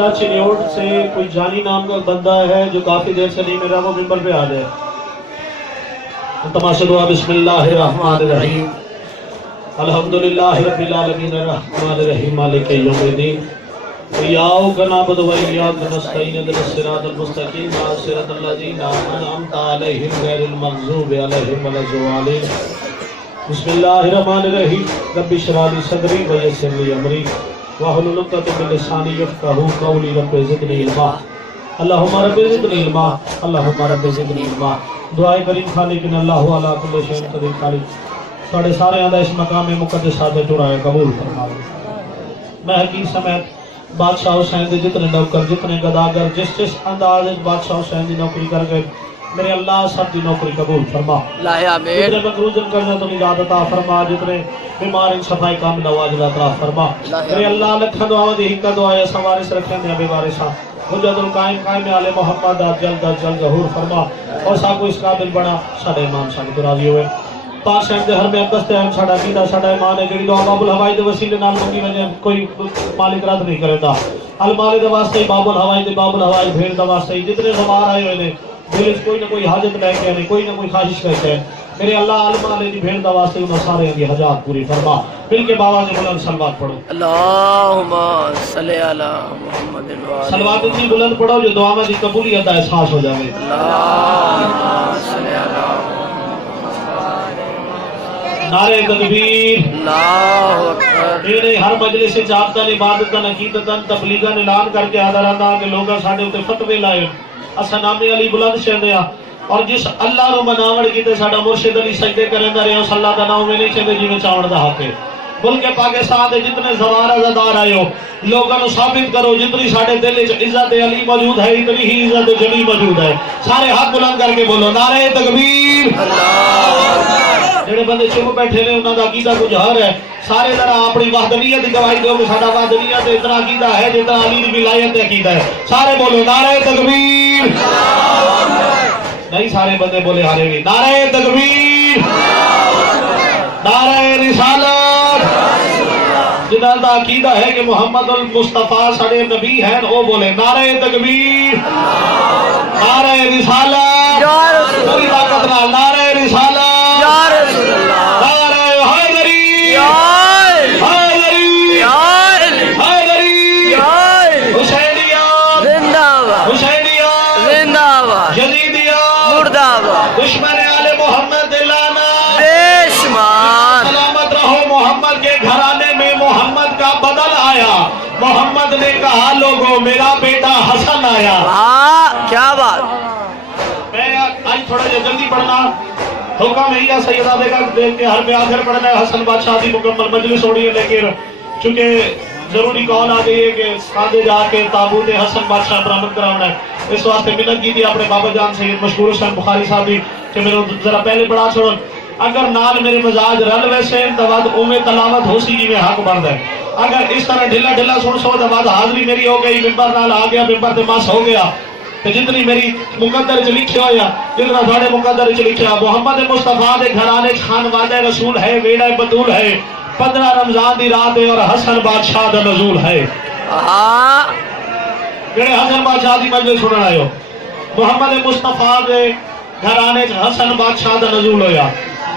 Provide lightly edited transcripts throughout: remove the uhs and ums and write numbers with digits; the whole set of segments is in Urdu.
محلہ چنیوٹ سے کوئی جانی نام کا بندہ ہے جو کافی دیر سے نہیں میرا، وہ منبر پہ آ جائے. تماشا دعا. بسم اللہ الرحمن الرحیم. الحمدللہ رب العالمین الرحمن الرحیم مالک یوم الدین. ایاک نعبد و ایاک نستعین اهدنا الصراط المستقیم صراط الذین انعمت علیہم غیر المغضوب علیہم ولا الضالین. بسم اللہ الرحمن الرحیم. رب اشرح لی صدری ویسر لی امری واحلل عقدۃ من لسانی یفقهوا قولی. رب زدنی علما. اللہم رب زدنی علما. اللہم رب زدنی علما. دعائے کریم خالق اللہ علی کل شیء قدیر. خالق ساڑھے سارے آدھا اس مقام مقدس ساتھ ٹورائے قبول فرما. میں حکیم سمیت بادشاہ حسین دے جتنے نوکر جتنے گداگر جس انداز بادشاہ حسین دی نوکری کر گئے، میرے اللہ سب دی نوکری قبول فرما. جتنے مقروض کرنا تو نجات عطا فرما، جتنے بیمار ان صفائی کام نواز عطا فرما. میرے اللہ لکھا دعا دی حکا دعا یا سوارس رکھیں دیا بے وارثاں حجت القائم قائم آل محمد جلد ظہور فرما. اور سب کو اس قابل بنا ساڑھے امام صاحب تو راضی ہوئے. پاک شہر دے ہر میں اقدس ہے ساڑھا عقیدہ ساڑھا ایمان ہے جڑی دعا باب الہوائی دے وسیلے نال منگی وجہ کوئی مالک رد نہیں کرے دا. المال دے واسطے باب الہوائی دے باب الہوائی بھیڑ دے واسطے جتنے زمار آئے ہوئے نے دل وچ کوئی نہ کوئی حاجت لے کے آنے، کوئی نہ کوئی خواہش لے کے. میرے اللہ المال دی بھیڑ دے واسطے انہاں سارے دی حاجات پوری فرما. مل کے بابا سے بلند صلوات پڑھو. اللہم صلی علی محمد. صلوات اتنی بلند پڑھو جو دعا میں دی قبولیت کا احساس ہو جائے. اللہم صلی علی نعرہ تکبیر. اللہ اکبر. میرے ہر مجلس سے چاہتا عبادت عقیدت تبلیغاً اعلان کر کے آدھا رہتا کہ لوگاں ساڑھے ہوتے فتوے لائے اسا نامی علی بلند شہدیا. اور جس اللہ رو مناوڑ کی تے ساڑھا مرشد علی سجدے کریں دا رہے اس اللہ کا نام میں نہیں چاہتے جی میں چاوڑ دا حق ہے. ملک پاکستان دے جتنے زوار ازادار آئے ہو لوگاں نو ثابت کرو جتنی ساڑھے دل عزت علی موجود ہے اتنی ہی عزت جلی موجود ہے. سارے ہاتھ بلند کر کے بولو نعرہ تکبیر. جڑے بندے چپ بیٹھے نے انہاں دا عقیدہ کچھ ہر ہے. سارے ذرا اپنی وحدانیت کی گواہی دو کہ ساڈا وحدانیت اتنا عقیدہ ہے جتنا علی دی ولایت عقیدہ ہے. سارے بولو نعرہ تکبیر. نہیں سارے بندے بولے ہارے بھی. نعرہ تکبیر. نعرہ رسالت. جنہاں دا عقیدہ ہے کہ محمد المصطفیٰ ساڑے نبی ہیں وہ بولے نعرہ تکبیر. نعرہ رسالت. پوری طاقت نال نعرہ رسالت. نعرہ حیدری. حیدری. حیدری. حسینیہ زندہ باد. حسینیہ زندہ باد. یزیدیہ مردہ باد. دشمن آل محمد لانا بے شمار. سلامت رہو. محمد کے گھرانے میں محمد کا بدل آیا. محمد نے کہا لوگوں میرا بیٹا حسن آیا. ہاں کیا بات. میں آج تھوڑا جلدی پڑھنا حکم ہے یا سیدہ بیگا دیکھ کے ہر پہ آخر پڑھنا ہے. حسن بادشاہ دی مکمل مجلس ہو رہی ہے لیکن چونکہ ضروری کال آ گئی ہے کہ سادے جا کے تابوت حسن بادشاہ برآمد کرانا ہے. اس واسطے منت کی تھی اپنے بابا جان سید مشہور حسین بخاری صاحب بھی کہ میرے ذرا پہلے پڑھا چھوڑو. اگر نال میرے مزاج رل ویسے تو بعد اومے تلاوت ہو سی میں حق بڑھ ہے. اگر اس طرح ڈھلا ڈھلا سن سو تو بعد حاضری میری ہو گئی ممبر نال آ گیا ممبر تے مس ہو گیا. کہ جتنی میری مقدر چ لکھیا ہویا جتنا تھوڑے مقدر چ لکھیا محمد مصطفیٰ دے گھرانے خانوادہ رسول ہے ویڑا بطول ہے 15 رمضان دی رات ہے اور حسن بادشاہ دا نزول ہے. ہاں جڑے حسن بادشاہ دی مجلس سنن آئے ہو محمد مصطفیٰ دے گھرانے حسن بادشاہ دا نزول ہویا.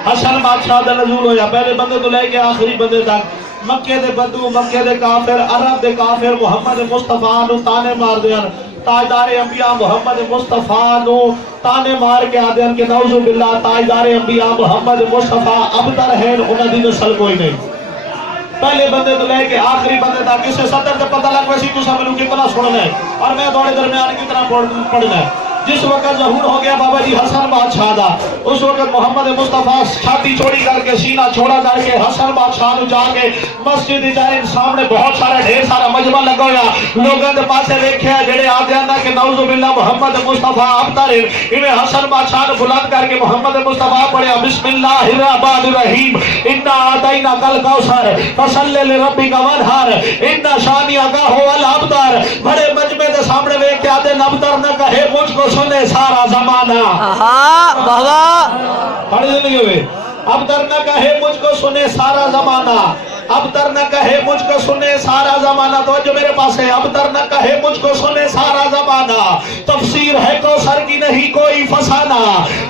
حسن بادشاہ دا نزول ہویا پہلے بندے تو لے کے آخری بندے تک. مکے دے بدو مکے دے کافر عرب دے کافر محمد مصطفیٰ نو تانے مار دیان. تاجدار انبیاء محمد مصطفیٰ نو تانے مار کے آدھیں کہ نعوذ باللہ تاجدار انبیاء محمد مصطفیٰ ابتر ہیں انہاں دی نسل کوئی نہیں. پہلے بندے تو لے کے آخری بندے تک کسے صدر تے پتہ لگ ویسی تو سمجھو کتنا سننا ہے اور میں دوڑے درمیان کتنا پڑھنا ہے. جس وقت ظہور ہو گیا بابا جی حسن بادشاہ دا اس وقت محمد مصطفیٰ چھاتی چوڑی کر کے سینہ چھوڑا کر کے حسن بادشاہ نو جا کے مسجد جائے سامنے بہت سارا ڈھیر سارا مجمع لگا ہوا. لوگوں کے پاسے دیکھا جڑے آتے ہیں کہ نعوذ باللہ محمد مصطفیٰ ابتر انہیں حسن بادشاہ نے بلند کر کے محمد مصطفیٰ پڑھیا بسم اللہ الرحمن الرحیم انا اعطیناک الکوثر فصلی لربک وانحر ان شانئک ھو الابتر. بڑے مجمع کے سامنے دیکھ کے آتے ابتر نہ کہے مجھ کو سنے سارا زمانہ. ہاں بابا پڑھ دیں گے اب در نہ کہے مجھ کو سنے سارا زمانہ. اب تر نہ کہے مجھ کو سنے سارا زمانہ، تو جو میرے پاس ہے، اب تر نہ کہے مجھ کو سنے سارا زمانہ، تفسیر ہے کوثر کی نہیں کوئی فسانہ،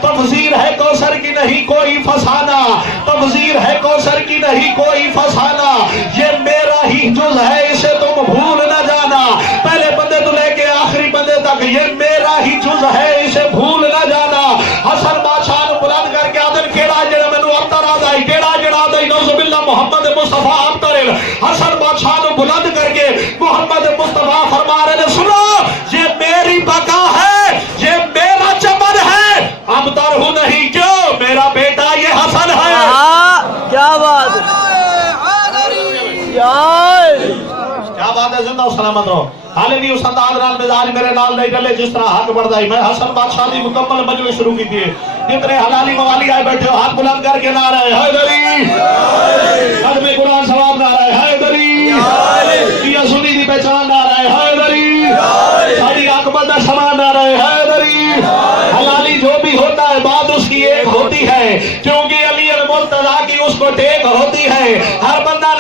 تفسیر ہے کوثر کی نہیں کوئی فسانہ، تفسیر ہے کوثر کی نہیں کوئی فسانہ، یہ میرا ہی جز ہے اسے تم بھول نہ جانا، پہلے بندے تو لے کے آخری بندے تک یہ میرا ہی جز ہے اسے بھول نہ جانا۔ حسن بادشاہ نے بلند کر کے آدھر کیڑا جڑا میں نو ابتر آدھائی، کیڑا جڑا آدھائی نوز باللہ محمد مصطفیٰ ابتر، حسن بادشاہ نے بلند کر کے محمد مصطفیٰ فرما رہے نے سنو یہ میری بقا ہے، یہ میرا چمن ہے، ابتر ہوں نہیں کیوں میرا بیٹا یہ حسن ہے۔ کیا بات کیا بات ہے، زندہ و سلامت رہو۔ حالے بھی اس انداز نال مزاج میرے نال نہیں ڈلے جس طرح حق بڑھ جائی۔ میں حسن بادشاہ دی مکمل مجلس شروع کی تھی، جتنے حلالی موالی آئے بیٹھے ہو ہاتھ بلند کر کے نعرہ حیدری، قدم قرآن ثواب نعرہ حیدری، یہ سنی دی پہچان نعرہ حیدری، ساڑی اکبر دا سمان نعرہ حیدری۔ حلالی جو بھی ہوتا ہے بات اس کی ایک ہوتی ہے، کیونکہ علی المرتضیٰ کی اس کو ٹیک ہوتی ہے۔ ہر بندہ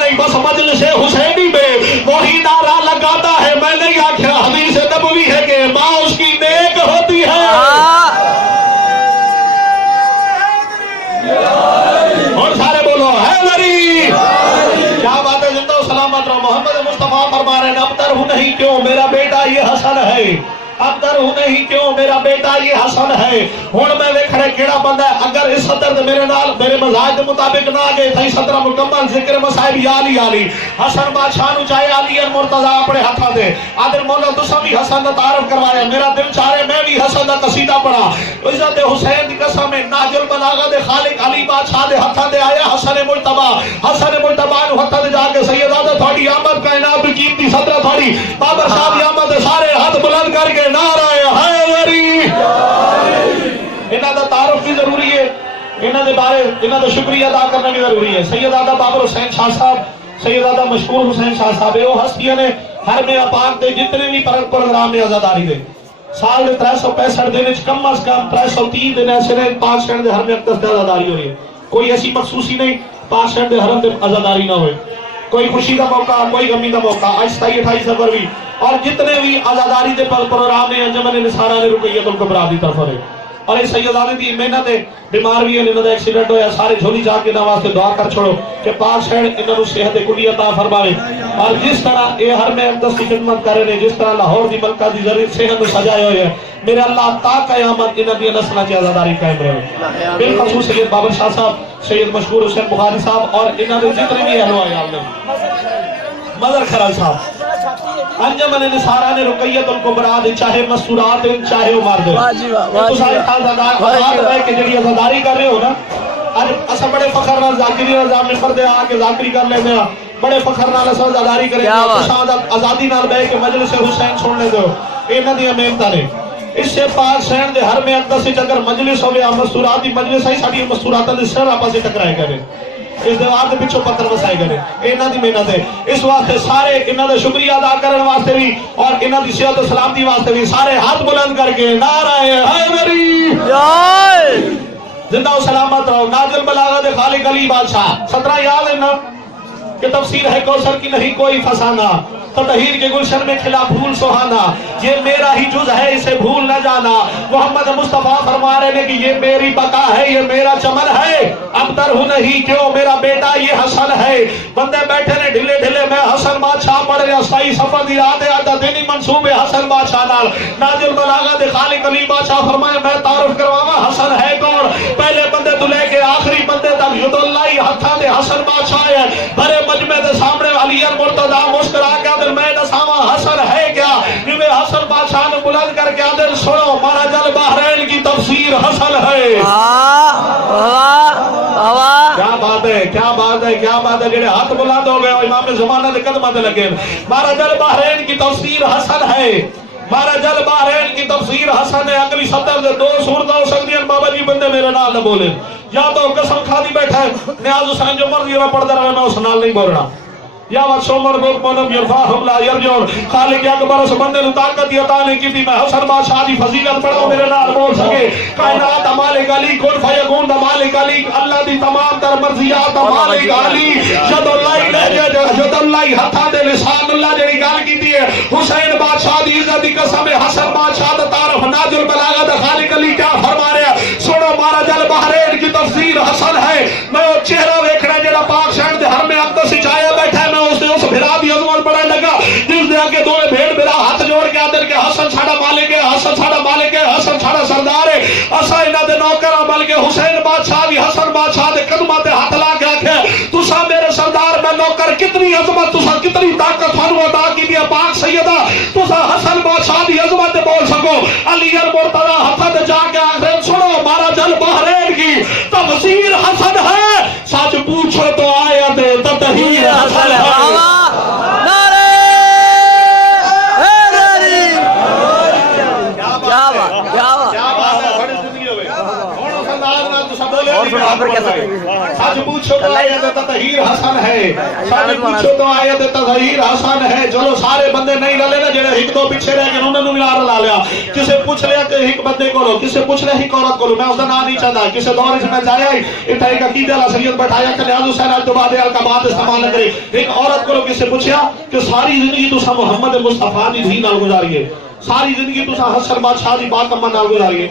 نہیں بس مجلس حسینی میں وہی نعرہ لگاتا ہے، میں نہیں آکھا حدیث نبوی ہے کہ ماں اس کی نیک ہوتی ہے۔ اور سارے بولو حیدری، کیا بات ہے، زندہ و سلامت رہو۔ محمد مصطفیٰ فرما رہے ہیں ابتر ہوں نہیں کیوں میرا بیٹا یہ حسن ہے، ابتر ہوں نہیں کیوں میرا بیٹا یہ حسن ہے۔ ہون میں ویکھڑے کیڑا بندہ ہے، اگر اس سطر دے میرے نال میرے مزاج دے مطابق نہ آگے تھی سطرہ مکمل ذکر مصائب یا علی حسن بادشاہ نو چاہے علی المرتضیٰ اپنے ہاتھا دے آدر مولا تسا بھی حسن دا تعارف کروایا، میرا دل چاہے میں بھی حسن دا قصیدہ پڑھا۔ عزت حسین دی قسم میں ناج البلاغہ دے خالق علی بادشاہ دے ہاتھا دے آیا حسن مجتبہ نو ہاتھا دے جا کے سیدادہ تھوڑی آمد کائنات کی قیمتی صدرہ تھوڑی بابر صاحب دی آمد سارے ہاتھ بلند کر کے نعرہ حیدری۔ انہاں دا تعارف بھی ضروری ہے، انہاں دے بارے انہاں دا شکریہ ادا کرنا بھی ضروری ہے۔ سیدادہ بابر حسین شاہ صاحب، سیدادہ مشکور حسین شاہ صاحب، وہ ہستیاں نے ہر میں پاک دے جتنے بھی پروگرام میں آزاداری دے سال دے 365 دن کم از کم 330 دن ایسے نے پاک شہر دے ہر میں اقتصاد آزاداری ہو رہی ہے۔ کوئی ایسی مخصوصی نہیں پاک شہر دے حرم دے آزاداری نہ ہوئے، کوئی خوشی کا موقع کوئی غمی کا موقع۔ آج 27-28 سفر بھی اور جتنے بھی آزاداری دے پروگرام نے انجمن نثارہ نے رقیت الکبریٰ دی طرف رہے، اور اس سیدادے دی محنت بیمار بھی ہیں، انہوں نے ایکسیڈنٹ ہویا، سارے جھولی جا کے نواستے دعا کر چھوڑو کہ پاک شہر انہوں نے صحت کلی عطا فرمائے۔ اور جس طرح یہ ہر میں اقدس کی خدمت کر رہے ہیں، جس طرح لاہور دی ملکہ دی ذریعہ صحت سجائے ہوئے ہیں، میرے اللہ تا قیامت انہوں نے نسلہ کی آزاداری قائم رہے۔ بالخصوص سید بابر شاہ صاحب، سید مشکور حسین بخاری صاحب اور انہوں نے جتنے بھی اہل عیال نے، مدر خرال صاحب، انجمن نثارہ نے رقیت الکبریٰ دے، چاہے مسورات ہیں چاہے عمر دے، تو سارے آزاداری کے جڑی آزاداری کر رہے ہو نا، آج اسا بڑے فخر نال ذاکری رضا ممبر دے آ کے ذاکری کر لیں گے، بڑے فخر نال اسا آزاداری کریں گے، آزادی نال بے کے مجلس حسین چھوڑنے دو، انہاں دی محنتاں نے۔ اس سے پاک شہر دے ہر میں اقدس وچ اگر مجلس ہوئے مستورات دی مجلس ہے، ساڈی مستوراتاں دے سر آپس وچ ٹکرائے کرے، اس دیوار دے پیچھے پتھر وسائے گئے، انہاں دی محنت ہے۔ اس واسطے سارے انہاں دا شکریہ ادا کرن واسطے بھی اور انہاں دی صحت و سلامتی واسطے بھی سارے ہاتھ بلند کر کے نعرہ حیدری، زندہ و سلامت رہو۔ ناج البلاغہ دے خالق علی بادشاہ 17 یاد ہے نا کہ تفسیر ہے کوثر کی نہیں کوئی فسانہ، تطہیر کے گلشن میں کھلا پھول سہانا، یہ میرا ہی جز ہے اسے بھول نہ جانا۔ محمد مصطفیٰ فرما رہے ہیں کہ یہ میری بقا ہے، یہ میرا چمن ہے، ابتر ہوں نہیں کیوں میرا بیٹا یہ حسن ہے۔ بندے بیٹھے نے ڈھلے ڈھلے میں حسن بادشاہ پڑھ رہے، 27 صفحہ دی رات آدھا دینی منصوب ہے حسن بادشاہ نال۔ ناج البلاغہ دے خالق علی بادشاہ فرمائے میں تعارف کرواواں حسن ہے کون؟ پہلے بندے تو لے کے آخری بندے تک ید اللہ ہتھاں دے حسن بادشاہ ہے۔ بھرے مجمع دے سامنے علی المرتضیٰ مسکرا کے آدھر میں دساواں حسن ہے کیا؟ جویں حسن بادشاہ نے بلند کر کے آدھر سنو مہاراج البحرین کی تفسیر حسن ہے۔ کیا بات ہے، کیا بات ہے، کیا بات ہے، جڑے ہاتھ بلند ہو گئے امام زمانہ دے قدمہ دے لگے۔ مہاراج البحرین کی تفسیر حسن ہے، مہاراج البحرین کی تفسیر حسن ہے۔ اگلی سطر دے 2 صورتیں ہو سکتی ہیں، بابا جی بندے میرے نال نہ بولے، یا تو قسم کھا دی بیٹھا ہے نیاز حسین جو مرضی میں پڑھتا رہے میں اس نال نہیں بولنا، یا وسومر بکمنم یرفاہم لا یرجون خالق اکبر اس بندے نو طاقت عطا نہیں کی تھی میں حسن بادشاہ دی فضیلت پڑھو میرے نال بول سکے کائنات مالک علی کن فیکون مالک علی اللہ دی تمام تر مرضیات مالک علی جد اللہ ہتھاں دے لسان اللہ جڑی گل کیتی ہے حسین بادشاہ دی عزت دی قسم حسن بادشاہ دا تعارف ناج البلاغہ خالق علی کیا فرما رہا ہے سنو مارا جل بحرین کی تفسیر حسن ہے میں وہ چہرہ دیکھنا جڑا پاک شہر دے ہر میں اقدس چایا بیٹھا ہے میں اس بھرا دی عظمت پڑھنے لگا جس دے آگے دو بھیڑ بھرا ہاتھ جوڑ کے آدر کے حسن ساڑا مالک ہے حسن ساڑا مالک ہے حسن ساڑا سردار ہے اسا انہاں دے نوکر بلکہ حسین بادشاہ دی حسن بادشاہ دے قدماں تے ہاتھ لا کے آکھے تسا میرے سردار میں نوکر کتنی عظمت تسا کتنی طاقت تھانو عطا کی دیا پاک سیدہ تسا حسن بادشاہ دی عظمت تے بول سکو علی المرتضی ہاتھ تے جا کے آکھے سنو مارا جل بحرین کی تفسیر حسن ہے سچ پوچھو تو آیت تطہیر حسن ہے سچ پوچھو تو آیت تطہیر حسن ہے سچ پوچھو تو آیت تطہیر حسن ہے چلو سارے بندے نہیں رلے نا جڑے ایک دو پیچھے رہ گئے انہوں نے بھی لا لیا کسے پوچھ لیا کہ ایک بندے کو لو کسے پوچھ لیا ایک عورت کو لو میں اس کا نام نہیں چاہتا کسے دور سے میں جایا اتھا ایک عقیدہ اللہ سید بیٹھایا کہ نیاز حسین آج دوبادے القبات استعمال نہ کرے ایک عورت کو لو کسے پوچھیا کہ ساری زندگی تو سا محمد مصطفیٰ دی دھی نال گزاری ہے ساری زندگی تو سا حسن بادشاہ دی بات کمان نال گزاری ہے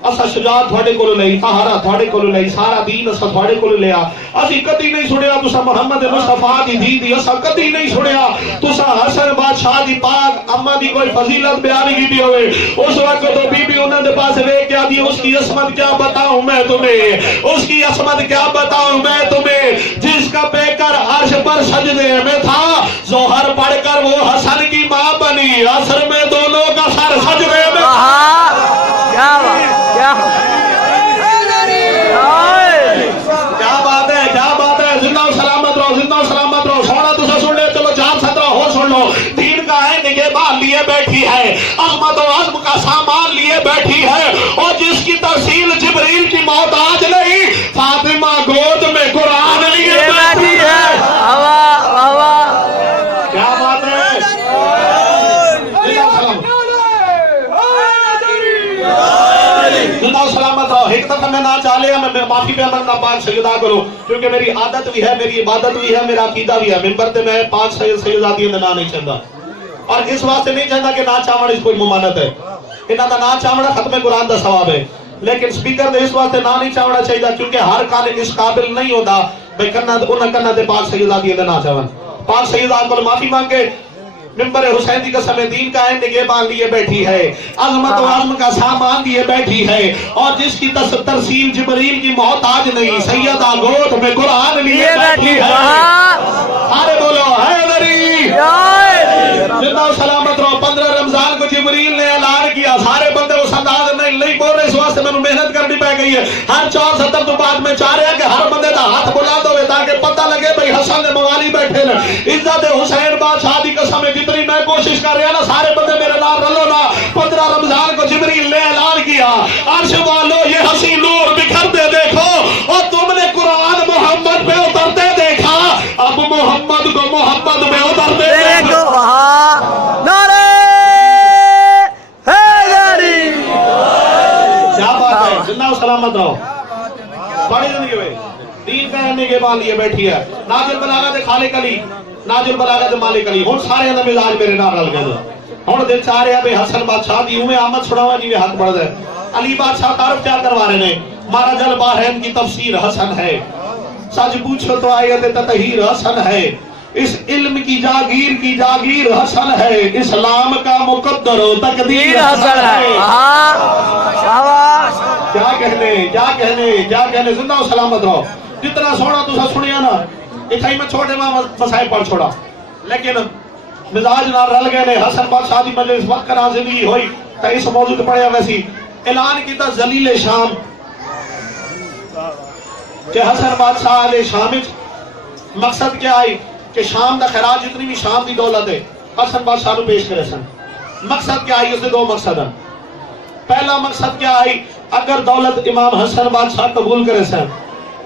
اسا شجاعت تھوڑے کو لئی طہارہ تھوڑے کو لئی سارا دین اسا تھوڑے کو لیا اسی کدی نہیں سنیا تسا محمد مصطفیٰ دی دھی دی اسا کدی نہیں سنیا تسا حسن بادشاہ دی پاک اما دی کوئی فضیلت بیان کی ہوئے اس وقت تو بی بی انہوں نے پاس لے کے آدھی اس کی عصمت کیا بتاؤں میں تمہیں اس کی عصمت کیا بتاؤں میں تمہیں جس کا پیکر عرش پر سجدے میں تھا ظہر پڑھ کر وہ حسن کی ماں بنی عصر میں دونوں کا سر سجدے میں کیا بات ہے کیا بات ہے زندہ و سلامت رہو زندہ و سلامت رہو سونا تو سا سن لے چلو چار سترہ ہو سن لو دین کا ہے نگہبان لیے بیٹھی ہے عظمت و عظم کا سامان لیے بیٹھی ہے اور جس کی ترسیل جبریل کی موت آج نہیں فاطمہ گود میں قرآن لیے بیٹھی ہے کیا بات ہے زندہ و سلامت رہو ایک دفعہ میں نہ چاہ لیا میں معافی پہ امن کا پاک سیدہ کروں کیونکہ میری عادت بھی ہے میری عبادت بھی ہے میرا عقیدہ بھی ہے ممبر تے میں پاک سیدہ دی نہ نہیں چاہتا اور اس واسطے نہیں چاہتا کہ نہ چاہنا اس کوئی ممانت ہے انہاں دا نہ چاہنا ختم قرآن دا ثواب ہے لیکن سپیکر دے اس واسطے نہ نہیں چاہنا چاہیے کیونکہ ہر کان اس قابل نہیں ہوتا بھئی کرنا انہاں کرنا تے پاک سیدہ دی نہ چاہن پاک سیدہ کو معافی مانگے ممبر حسین دی قسم دین کا ہے نگہبان لیے بیٹھی ہے عظمت و عظم کا سامان لیے بیٹھی ہے اور جس کی ترسیل جبریل کی محتاج نہیں سیدہ گود میں قرآن لیے بیٹھی ہے سارے بولو حیدری زندہ و سلامت رہو 15 رمضان کو جبریل نے اعلان کیا سارے بندے اس انداز نہیں بول رہے اس واسطے میں محنت کرنی پہ گئی ہے ہر 4-7 تو بعد میں چاہ رہا کہ ہر بندے دا ہاتھ بلند ہوئے تاکہ پتہ لگے بھئی حسن نے موالی بیٹھے نا عزت حسین بادشاہ دی قسم جتنی میں کوشش کر رہا نا سارے بندے میرے نام رلو نا 15 رمضان کو جبریل نے اعلان کیا عرش والو یہ حسی نور بکھرتے دیکھو اور تم نے قرآن محمد پہ اترتے دیکھا اب محمد کو محمد میں اترتے دیکھو نعرہ حیدری کیا بات ہے زندہ و سلامت رہو بڑی زندگی ہوئے دین کا رہنے کے بعد یہ بیٹھی ہے ناجل بلاغت خالق علی ناجل بلاغت مالک علی ہون سارے اندر مزاج میرے نام رل گئے ہون دل چاہ رہے ہیں بھئی حسن بادشاہ دی ہوں آمد چھڑاوا جی میں حق بڑھ دے علی بادشاہ تعارف کیا کروا رہے ہیں مارا جل بحرین کی تفسیر حسن ہے سچ پوچھو تو آیت تطہیر حسن ہے اس علم کی جاگیر حسن ہے اسلام کا مقدر و تقدیر حسن ہے کیا کہنے زندہ و سلامت رہو جتنا سونا تو سنیا نا اتھائی میں چھوٹے ماں مسائل پڑھ چھوڑا لیکن مزاج نہ رل گئے نے حسن بادشاہ دی مجلس وقت کرا زندگی ہوئی تا اس موضوع پہ پڑھیا ویسی اعلان کیتا ذلیل شام کہ حسن بادشاہ علیہ شام مقصد کیا آئی کہ شام دا خراج جتنی بھی شام دی دولت ہے حسن بادشاہ نو پیش کرے سن مقصد کیا آئی اس نے 2 مقصد ہیں پہلا مقصد کیا آئی اگر دولت امام حسن بادشاہ قبول کرے سن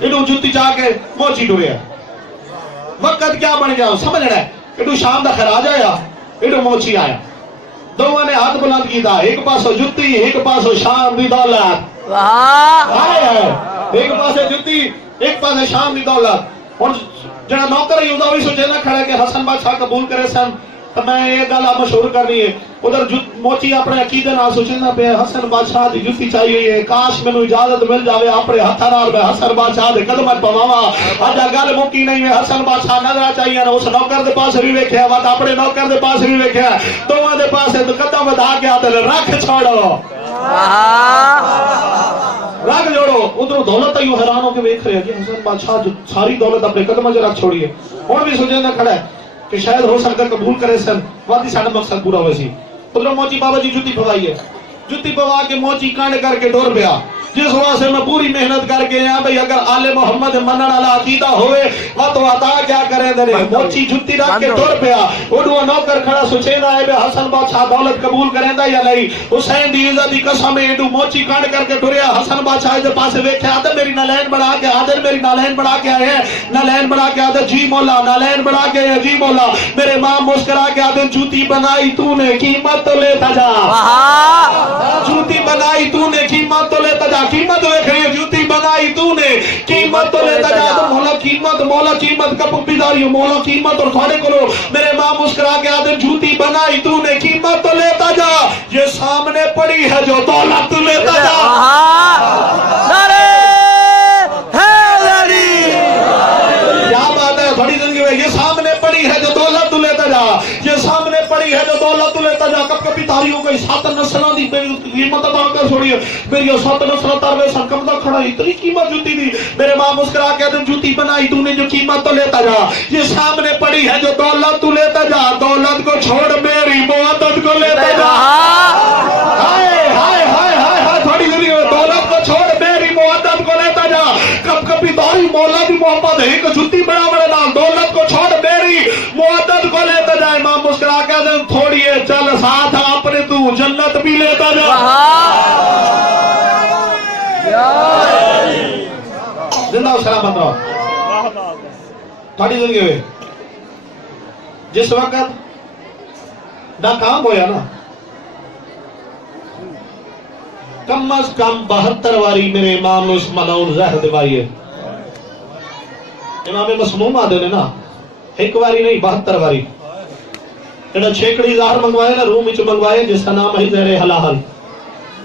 انہوں جتی چاہ کے موچی ڈوریا وقت کیا بن گیا سمجھنا ہے انہوں شام دا خراج آیا انہوں موچی آیا دونوں نے ہاتھ بلند کی تھا ایک پاسو جتی ایک پاسو شام دی دولت ایک پاسے جتی ایک پاسے شام دی دولت اور جنہا نوکر ہی ہوئی سوچے نہ کھڑے کہ حسن بادشاہ قبول کرے سن تو میں یہ گالا مشہور کرنی ہے ادھر موچی اپنے عقیدے نہ سوچے نہ پہ حسن بادشاہ دی جتی چاہیے ہے کاش میں نو اجازت مل جاوے اپنے ہتھانار میں حسن بادشاہ دے قدمت پواوا آجا گل مکی نہیں ہے حسن بادشاہ نظرہ چاہیے نا اس نوکر دے پاس بھی ویکھیا وات اپنے نوکر دے پاس بھی ویکھیا دوہاں دے پاس قدم ودھا کے آتے رکھ چھوڑو رکھ جوڑو ادھر دولت ایو حیران ہو کے ویکھ رہے ہیں کہ حسن بادشاہ جو ساری دولت اپنے قدم سے رکھ چھوڑی ہے اور بھی سوچے نہ کھڑا ہے کہ شاید ہو سکتا قبول کرے سن واتی ساڑھا مقصد پورا ہوئے سی ادھر موچی بابا جی جتی پوائی ہے جتی پوا کے موچی کانڈ کر کے ڈور پیا جس واسے میں پوری محنت کر کے یہاں بھئی اگر آل محمد منن علا عقیدہ ہوئے تو عطا کیا کریں دنے موچی جتی رکھ کے ڈور پیا اڈو نوکر کھڑا سوچینا ہے بے حسن بادشاہ دولت قبول کریں دا یا نہیں حسین دی عزت دی قسم ہے اڈو موچی کانڈ کر کے ڈوریا حسن بادشاہ دے پاسے ویکھے آدھر میری نالین بڑھا کے آدھر میری نالین بڑھا کے آئے ہیں نالین بڑھا کے آدھر جی مولا نالین بڑھا کے آئے جی مولا میرے ماں مسکرا کے آدھر جوتی بنائی تو نے قیمت تو لیتا جا جوتی بنائی تو نے قیمت تو لیتا جا قیمت ہوئے کھڑی جوتی بنائی تو نے قیمت تو لیتا جا تو مولا قیمت کب بیداری مولا قیمت اور کھوڑے کرو میرے ماں مسکرا کے آدھر جوتی بنائی تو نے قیمت تو لیتا جا یہ سامنے پڑی ہے جو دولت تو لیتا جا نعرہ حیدری کیا بات ہے بڑی زندگی میں یہ سامنے پڑی ہے جو دولت تو لیتا جا یہ سامنے پڑی ہے جو دولت تو لیتا جا کب کبھی تاریوں کا سات نسلوں دی قیمت ادا کر چھوڑی ہے میری سات نسلوں تاروے سرکم دا کھڑا اتنی قیمت جوتی دی میرے ماں مسکرا کے دن جوتی بنائی تو نے جو قیمت تو لیتا جا یہ سامنے پڑی ہے جو دولت تو لیتا جا دولت کو چھوڑ میری معدد کو لیتا جا ہائے ہائے ہائے ہائے ہائے تھوڑی دنیا دولت کو چھوڑ میری معدد کو لیتا جا کب کبھی داری مولا دی محبت ہے کہ جوتی بڑا بڑا نام دولت کو چھوڑ میری معدد کو لیتا جا امام مسکرا کے دن تھوڑی ہے چل ساتھ اپنے تو جنت بھی لیتا جا زندہ و سلامت رہو تھوڑی زندگی ہوئے جس وقت ناکام ہویا نا کم از کم 72 واری میرے امام نے اس ملعون زہر دوائی ہے امام مسموم آدھے نے نا ایک واری نہیں 72 واری جڑا چھیکڑی زہر منگوائے نا روم وچ منگوائے جس کا نام ہے زہر حلاحل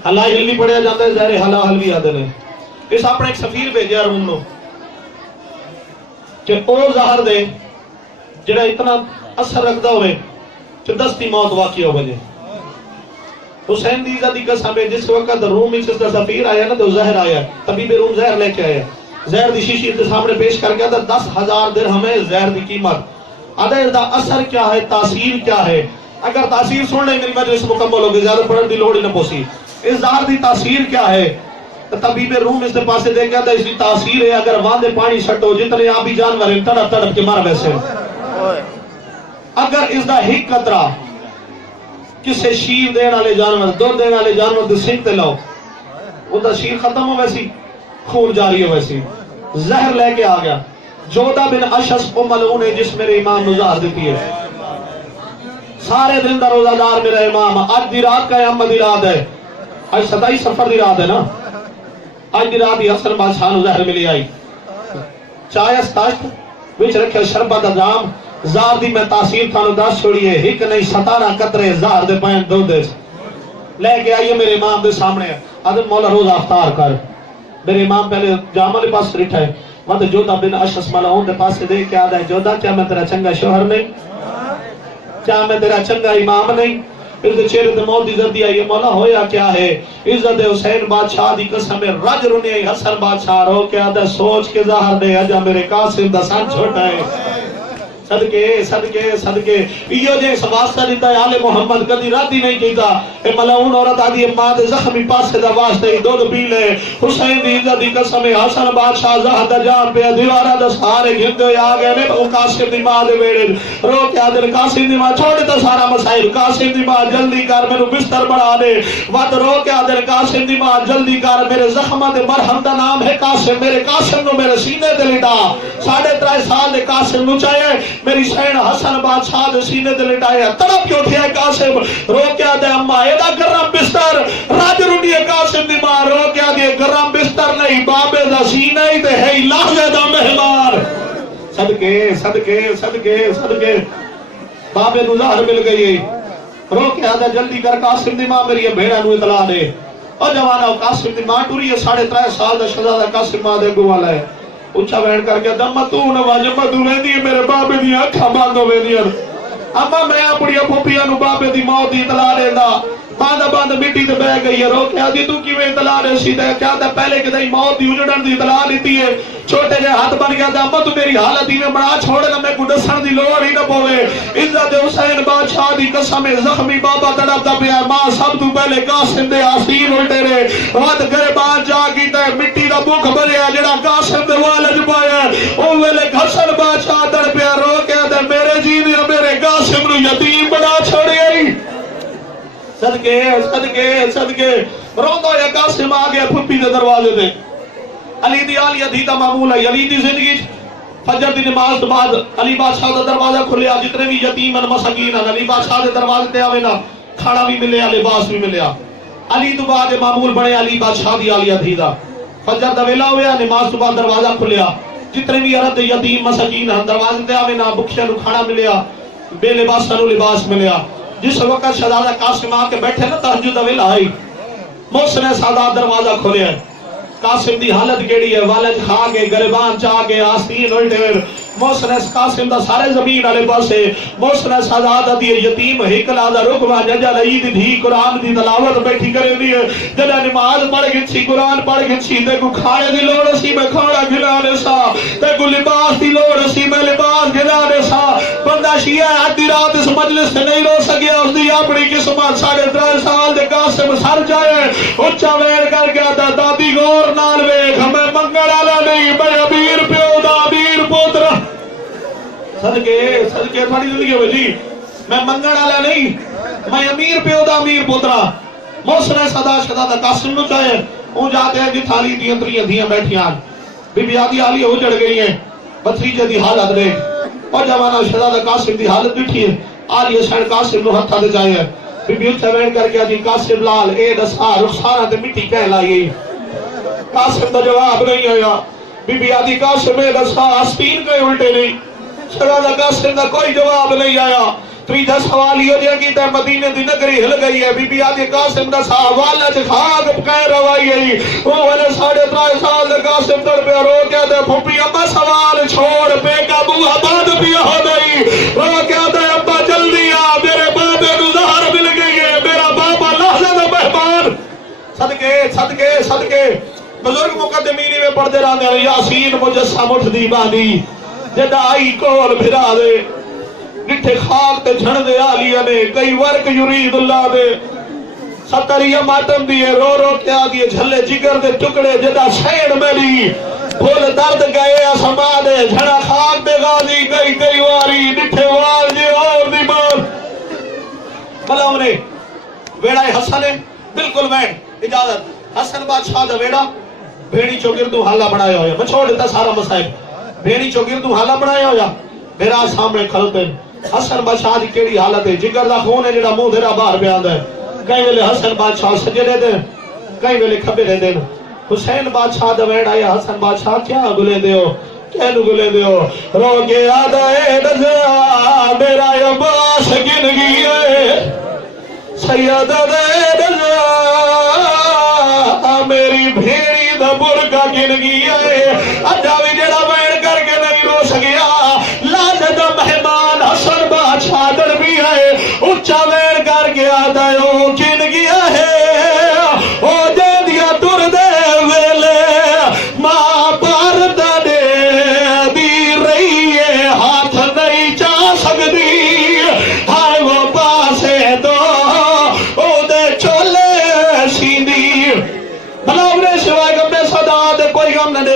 حلاحل بھی پڑھیا جاتا ہے زہر حلاحل بھی آدھے نے اس اپنے ایک سفیر بھیجیا روم نو کہ او زہر دے جڑا اتنا اثر رکھتا ہوئے کہ دستی موت واقع ہو بجے حسین دی عزت دی قسم ہے جس وقت روم میں اس کا سفیر آیا نا تو زہر آیا طبیب روم زہر لے کے آیا زہر دی شیشی کے سامنے پیش کر گیا تھا 10,000 درہم ہے زہر دی قیمت آدھا اس دا اثر کیا ہے تاثیر کیا ہے اگر تاثیر سن لیں میری مجلس مکمل ہوگی زیادہ پڑھن دی لوڑی نہ پوسی اس زہر دی تاثیر کیا ہے طبیب روم اس نے پاسے دے گیا تھا اس کی تاثیر ہے اگر واندے پانی چھٹو جتنے آبی جانور ہیں تڑپ تڑپ کے مارا ویسے اگر اس دا ہی قطرہ کسے شیر دینا لے جانور دو دینا لے جانور دے سنکتے لو وہ دا شیر ختم ہو ویسی خون جاری ہو ویسی زہر لے کے آ گیا جودہ بن اشس کو ملعون ہے جس میرے امام نزار دیتی ہے سارے دن دا روزہ دار میرا امام آج دی رات کا احمد دی رات ہے آج 27 سفر دی رات ہے نا آج دی رات ہی حسن بادشاہ نو زہر ملی آئی چائے استاشت وچ رکھے شربت ازام زہر دی میں تاثیر تھانو دس چھوڑی ہے ایک نہیں 17 قطرے زہر دے پائن دو دے لے کے آئیے میرے امام دے سامنے آدم مولا روز افطار کر میرے امام پہلے جامع لے پاس رٹھا ہے وقت جودہ بن اشس ملعون دے پاس دے کے آدھا ہے جودہ کیا میں تیرا چنگا شوہر نہیں کیا میں تیرا چنگا امام نہیں اس دے چہرے دے موت عزت دیا یہ مولا ہویا کیا ہے عزت حسین بادشاہ دی قسم میں رج رنے حسن بادشاہ رو کے آدھا سوچ کے ظاہر دے اجا میرے قاسم دا سن چھوٹا ہے صدقے صدقے صدقے یہ جے واسطہ دیتا ہے آل محمد کدی راتی نہیں کیتا اے ملعون عورت آدھی ماں دے زخمی پاسے دا واسطہ ہی دودھ پی لے حسین دی عزت دی قسم حسن بادشاہ زہد جان پہ دیوارہ دا سارے گھنتے آ گئے نے وہ قاسم دی ماں دے بیڑے رو کے آدھر قاسم دی ماں چھوڑ تا سارا مسائل قاسم دی ماں جلدی کر میرے بستر بڑھا دے وقت رو کے آدھر قاسم دی ماں جلدی کر میرے زخمہ دے مرہم دا نام ہے قاسم میرے قاسم نو میرے سینے دے لٹا 3.5 سال دے قاسم نو چاہے میری سین حسن بادشاہ دے سینے دے لٹائے تڑپ کے اٹھیا قاسم رو کے آدھے اممہ ایدہ گرم بستر راج رونی قاسم دی ماں رو کے آدھے گرم بستر نہیں بابے دا سینے ہی دے ہے لحظے دا مہمان صدقے صدقے صدقے صدقے بابے نو ظاہر مل گئی رو کے آدھے جلدی کر قاسم دی ماں میری بھیڑا نو اطلاع دے اور جوانا قاسم دی ماں ٹوری ہے 3.5 سال دا شہزادہ قاسم ماں دے گوالا ہے اچھا بہن کر کے دم تو نواجہ مدو ویندی ہے میرے بابے دی اکھا باندھو ویندی ہے اما میں اپنی پھوپھیاں نو بابے دی موت دی اطلاع دیندا باندھ مٹی تے بہ گئی ہے رو کے آدھی تو کیویں اطلاع رسی تے کیا تے پہلے کہ دی موت دی اجڑن دی اطلاع دیتی ہے چھوٹے جے ہاتھ بن گیا تے اما تو میری حالت ہی میں بڑا چھوڑ گا میں کو دسن دی لوڑ ہی نہ پوے عزت حسین بادشاہ دی قسم زخمی بابا تڑپتا پیا ماں سب تو پہلے قاسم دے آستین الٹے رے رات گربان جا کی تے مٹی دا بھوک بھریا جڑا قاسم دے والج پایا او ویلے حسن بادشاہ تڑ پیا رو کے تے میرے جی نے میرے قاسم نو یتیم بنا چھوڑیا صدقے صدقے صدقے روندہ یا قاسم آگیا پھپی دے دروازے دے علی دی آلیہ دیتا معمول ہے علی دی زندگی فجر دی نماز بعد علی بادشاہ دا دروازہ کھلیا جتنے بھی یتیمن مسکین ہیں علی بادشاہ دے دروازے تے آوے نا کھانا بھی ملیا لباس بھی ملیا علی تو بعد معمول بنے علی بادشاہ دی آلیہ دیتا فجر دا ویلا ہویا نماز تو بعد دروازہ کھلیا جتنے بھی عورت یتیم مسکین ہیں دروازے تے آوے نا بکشے نو کھانا ملیا بے لباس نو لباس ملیا جس وقت شہزادہ قاسم آ کے بیٹھے نا تہجد ویلا آئی محسن سادات دروازہ کھولیا ہے قاسم دی حالت کیڑی ہے والد کھا کے گریبان چاہ کے آستین الٹے محسن قاسم دا سارے زمین والے پاسے محسن سادات دی یتیم ہکلا دا رکوا ججا لئی دی قرآن دی تلاوت بیٹھی کرے دی جدا نماز پڑھ گئی قرآن پڑھ گئی تے کو کھانے دی لوڑ سی میں کھانا کھلانے سا تے کو لباس دی لوڑ سی میں لباس کھلانے سا بندہ شیعہ آدھی رات اس مجلس سے نہیں رو سکیا اس دی اپنی قسمت 3.5 سال دے قاسم سر جائے اچھا ویر کر کے آتا دادی غور نال ویکھ میں منگل والا نہیں میں امیر پیو دا امیر پوترا صدقے صدقے تھوڑی زندگی ہوئے جی میں منگل والا نہیں میں امیر پیو دا امیر پوترا محسن صدا شہزادہ قاسم نو چاہے وہ جاتے ہیں کہ تھالی دیاں تریاں دیاں بیٹھیاں بی بی آدھی آلی ہو جڑ گئی ہیں بتریجے دی حالت دیکھ اور جوانا شہزادہ قاسم دی حالت بیٹھی ہے آلی حسین قاسم نو ہتھا دے جائے ہیں بی بی اتھے بیٹھ کر کے آدھی قاسم لال اے دسا رخسانہ تے مٹی کہہ لائی قاسم دا جواب نہیں آیا بی بی آدھی قاسم اے دسا آستین کے الٹے نہیں شہزادہ قاسم دا کوئی جواب نہیں آیا تریجا سوال یہ جو کہ مدینے دی نگری ہل گئی ہے بی بی آدھی قاسم دا والد خاک پکائے روائی ہے وہ والے 3.5 سال دے قاسم در پہ رو کیا دے پھوپی ابا سوال چھوڑ پہ قابو آباد بھی ہو گئی رو کیا دے ابا جلدی آ میرے بابے نو ظہر مل گئی ہے میرا بابا لحظہ دا مہمان صدقے صدقے صدقے بزرگ مقدمینی میں پڑھتے رہتے ہیں یاسین مجسم اٹھ دی بانی جدا آئی کول بھرا دے نٹھے خاک تے جھڑ دے آلیہ نے کئی ورک یرید اللہ دے ستریہ ماتم دیئے رو رو کیا دیئے جھلے جگر دے ٹکڑے جدا شہر میری بھول درد گئے اسما دے جھڑا خاک دے غازی کئی واری نٹھے وار جے اور دی بار بھلا انہیں ویڑا حسن ہے بالکل بیٹھ اجازت حسن بادشاہ دا ویڑا بھیڑی چوگر تو حالہ بڑھایا ہویا میں چھوڑ دیتا سارا مسائب بھیڑی چوگر تو حالہ بڑھایا ہویا میرا سامنے کھلتے حسن بادشاہ دی کیڑی حالت ہے جگر دا خون ہے جڑا منہ دھیرا باہر بیاندہ ہے کئی ویلے حسن بادشاہ سجے دے دیں کئی ویلے کھبے دے دیں حسین بادشاہ دا ویڑ آیا حسن بادشاہ کیا گلے دے ہو کہنو گلے دے ہو رو کے آدھا اے دزا میرا عباس گن گئے سیدہ دے دزا میری بھیڑی دا برکا گن گئے اجھا بھی جڑا ویڑ کر کے نہیں رو سکیا لازد مہمان حسن بادشاہ در بھی ہے اچھا ویڑ کر کے آدھا او گن گیا ہے او دے دیا تر دے ویلے ماں پار دے دی رہی ہے ہاتھ نہیں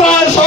300